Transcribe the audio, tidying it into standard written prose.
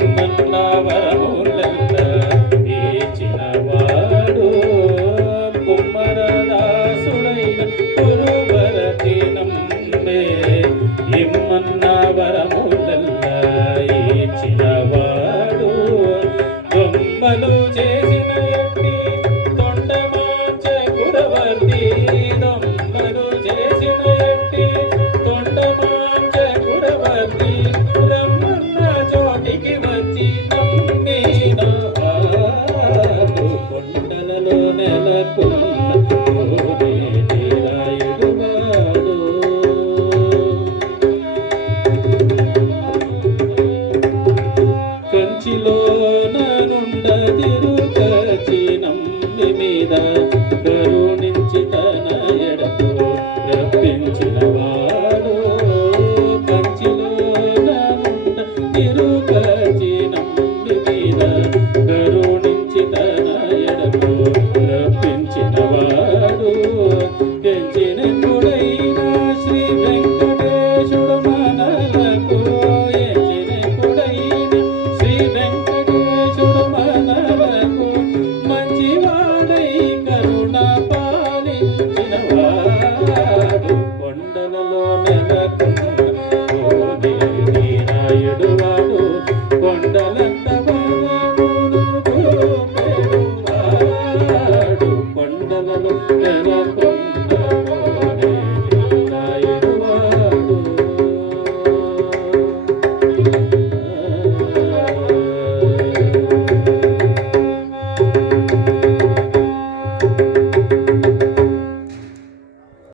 ఇమ్మన్న వరములెల్ల ఇచ్చినవాడు కుమ్మరదాసుడైన గురువరతి నమ్మే ఇమ్మన్న వరములెల్ల ఇచ్చినవాడు దొమ్మలు చేసిన ఎట్టి తొండమాంచ గురవర్తి దొమ్మలు చేసిన ఎట్టి తొండమాంచ గురవర్తి రమ్మన్న చోటికి వచ్చి నమ్మినవాడు కొండలలో నెలకొన్న రాయుడువాడు కంచిలోన నుండదిరుకచి నమ్మి మీద కరుణించి తన ఎడకు రప్పించినవాడు కంచిలోన నుండదిరుకచి నమ్మి మీద కరుణించి తన ఎడకు రప్పించినవాడు ఎంచినెప్పుడైన శ్రీ వెంకటేశుడు మనలకు ఎంచినెప్పుడైన శ్రీ వెంకటేశుడు మనలకు మంచివాడై కరుణ పాలించినవాడు కొండలలో నెలకొన్న రాయుడు వాడు కొండల